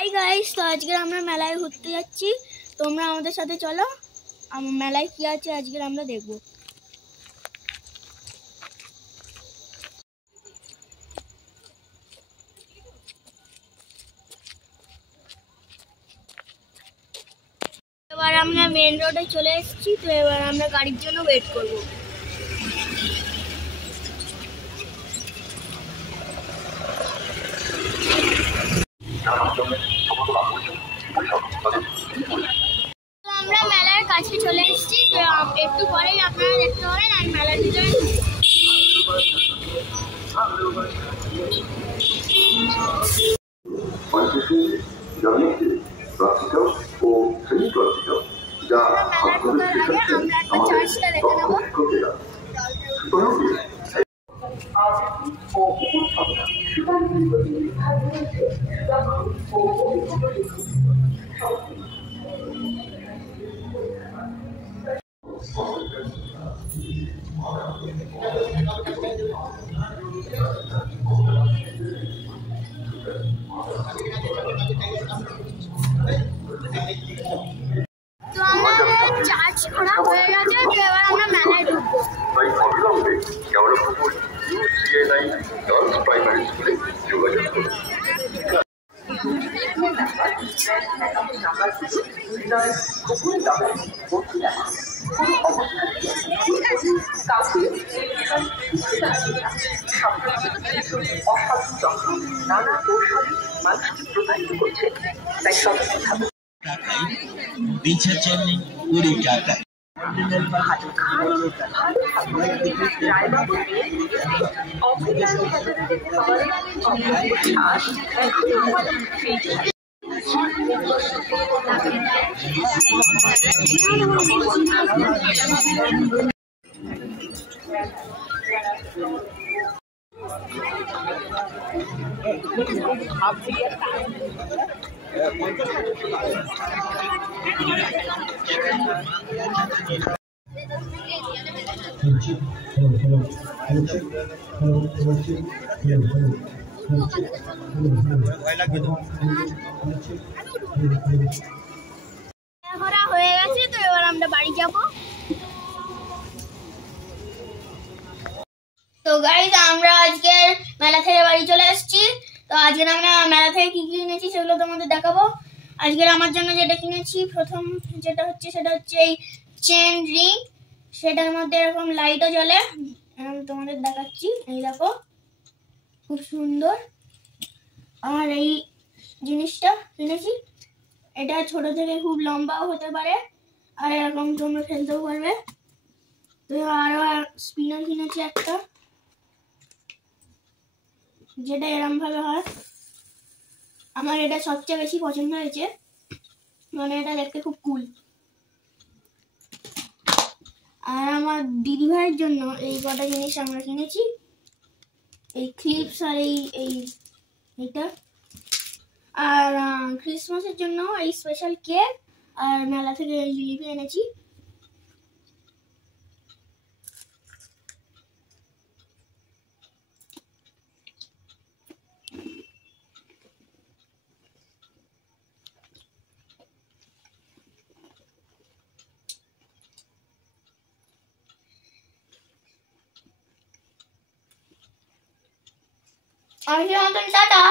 Hi guys, তো আজকে আমরা মেলায় ঘুরতে যাচ্ছি। তোমরা আমাদের সাথে চলো, মেলায় কি আছে আজকে আমরা দেখব। এবার আমরা মেন রোডে চলে এসেছি, তো এবার আমরা গাড়ির জন্য ওয়েট করব। আমরা মেলার কাছে চলে এসেছি, তো একটু পরেই আপনারা দেখতে পাবেন আর মেলার ভিতরে আমরা একটা চার্চটা দেখে নেবো। তো আমাদের চার্জ ঘোরা হয়ে গেছে, তো এবার আমরা মেলায় ঢুকবো। তাই অবিলম্বে কেওড়াপুকুর UCNI গার্লস প্রাইমারি স্কুলে যোগাযোগ করুন। নানা কৌশলে মানুষকে প্রতারিত করছে, তাই সচেতন থাকুন। पीछे चलने पूरी टाटाई ঘোরা হয়ে গেছে, তো এবার আমরা বাড়ি যাব। তো গাইস, আমরা আজকে মেলা থেকে বাড়ি চলে এসেছি। তো আজকে আমরা মেলা থেকে কি কি কিনেছি সেগুলো তোমাদের দেখাবো। আজকে আমার জন্য যেটা কিনেছি, প্রথম যেটা হচ্ছে সেটা হচ্ছে এই চেন রিং। সেটার মধ্যে এরকম লাইটও জ্বলে, তোমাদের দেখাচ্ছি। এই দেখো, খুব সুন্দর। আর এই জিনিসটা কিনেছি, এটা ছোট থেকে খুব লম্বাও হতে পারে, আর এরকম তোমরা খেলতেও পারবে। তো আরো স্পিনার কিনেছি একটা, যেটা এরম ভাবে হয়। আমার এটা সবচেয়ে বেশি পছন্দ হয়েছে, মানে এটা দেখতে খুব কুল। আর আমার দিদি ভাইয়ের জন্য এই কটা জিনিস আমরা কিনেছি, এই ক্লিপস আর এইটা। আর ক্রিসমাসের জন্য এই স্পেশাল কেক, আর মেলা থেকে এই জিলিপি এনেছি। আর টাটা।